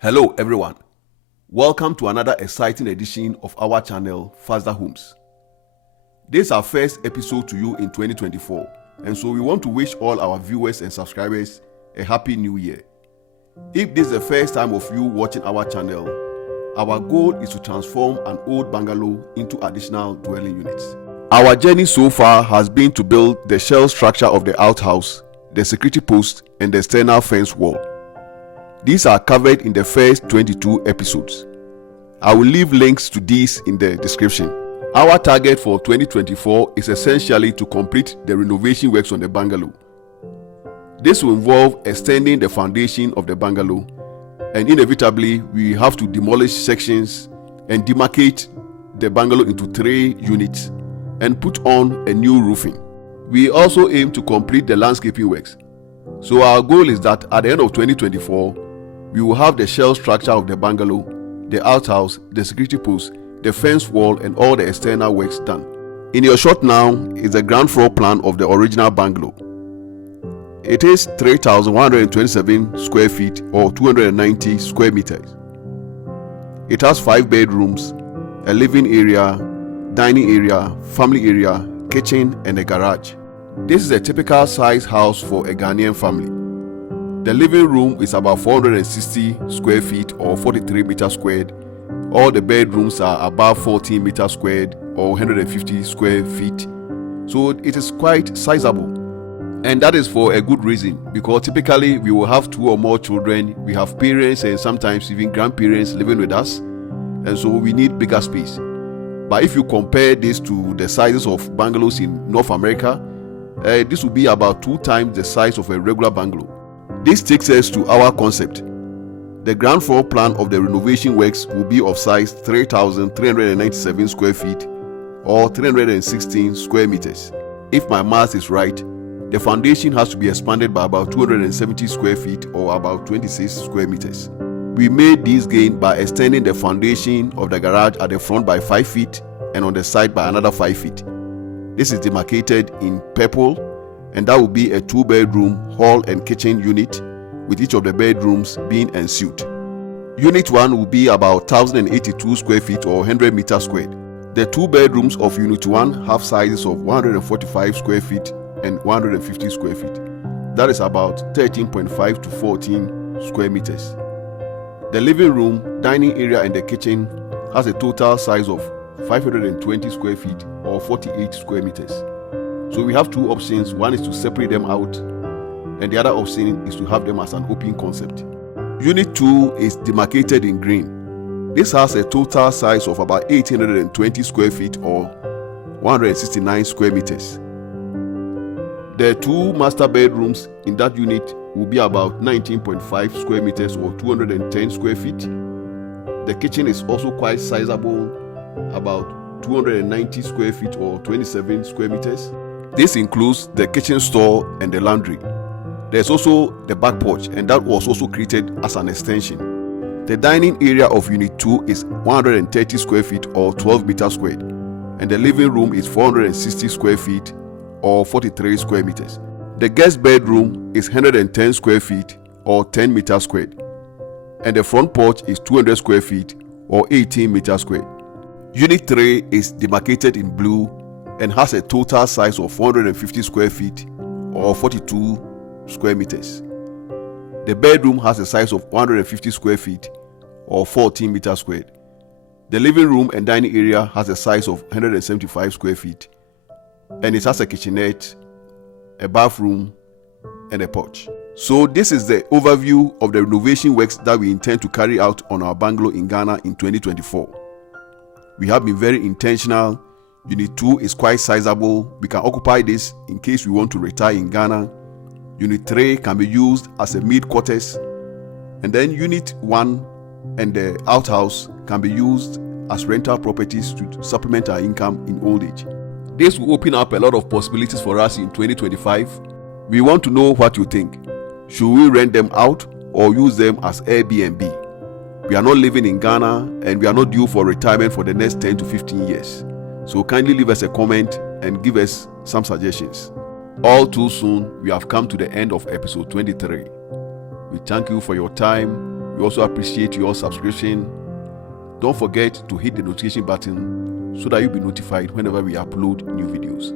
Hello everyone, welcome to another exciting edition of our channel Fazda Homes. This is our first episode to you in 2024, and so we want to wish all our viewers and subscribers a happy new year. If this is the first time of you watching our channel, our goal is to transform an old bungalow into additional dwelling units. Our journey so far has been to build the shell structure of the outhouse, the security post and the external fence wall. These are covered in the first 22 episodes. I will leave links to these in the description. Our target for 2024 is essentially to complete the renovation works on the bungalow. This will involve extending the foundation of the bungalow, and inevitably we have to demolish sections and demarcate the bungalow into 3 units and put on a new roofing. We also aim to complete the landscaping works. So our goal is that at the end of 2024, we will have the shell structure of the bungalow, the outhouse, the security post, the fence wall and all the external works done. In your shot now is the ground floor plan of the original bungalow. It is 3,127 square feet or 290 square meters. It has 5 bedrooms, a living area, dining area, family area, kitchen and a garage. This is a typical size house for a Ghanaian family. The living room is about 460 square feet or 43 meters squared. All the bedrooms are above 14 meters squared or 150 square feet. So it is quite sizable. And that is for a good reason, because typically we will have 2 or more children. We have parents and sometimes even grandparents living with us. And so we need bigger space. But if you compare this to the sizes of bungalows in North America, this will be about 2 times the size of a regular bungalow. This takes us to our concept. The ground floor plan of the renovation works will be of size 3,397 square feet or 316 square meters. If my math is right, the foundation has to be expanded by about 270 square feet or about 26 square meters. We made this gain by extending the foundation of the garage at the front by 5 feet and on the side by another 5 feet. This is demarcated in purple, and that will be a 2-bedroom hall and kitchen unit with each of the bedrooms being ensuite. Unit 1 will be about 1,082 square feet or 100 meters squared. The 2 bedrooms of Unit 1 have sizes of 145 square feet and 150 square feet. That is about 13.5 to 14 square meters. The living room, dining area and the kitchen has a total size of 520 square feet or 48 square meters. So we have 2 options. One is to separate them out, and the other option is to have them as an open concept. Unit 2 is demarcated in green. This has a total size of about 820 square feet or 169 square meters. The 2 master bedrooms in that unit will be about 19.5 square meters or 210 square feet. The kitchen is also quite sizable, about 290 square feet or 27 square meters. This includes the kitchen store and the laundry. There's also the back porch, and that was also created as an extension. The dining area of Unit 2 is 130 square feet or 12 meters squared, and the living room is 460 square feet or 43 square meters. The guest bedroom is 110 square feet or 10 meters squared, and the front porch is 200 square feet or 18 meters squared. Unit 3 is demarcated in blue and has a total size of 450 square feet or 42 square meters. The bedroom has a size of 150 square feet or 14 meters squared. The living room and dining area has a size of 175 square feet, and it has a kitchenette, a bathroom and a porch. So this is the overview of the renovation works that we intend to carry out on our bungalow in Ghana in 2024. We have been very intentional. Unit 2 is quite sizable. We can occupy this in case we want to retire in Ghana. Unit 3 can be used as a mid-quarters. And then Unit 1 and the outhouse can be used as rental properties to supplement our income in old age. This will open up a lot of possibilities for us in 2025. We want to know what you think. Should we rent them out or use them as Airbnb? We are not living in Ghana and we are not due for retirement for the next 10 to 15 years. So kindly leave us a comment and give us some suggestions. All too soon, we have come to the end of episode 23. We thank you for your time. We also appreciate your subscription. Don't forget to hit the notification button so that you'll be notified whenever we upload new videos.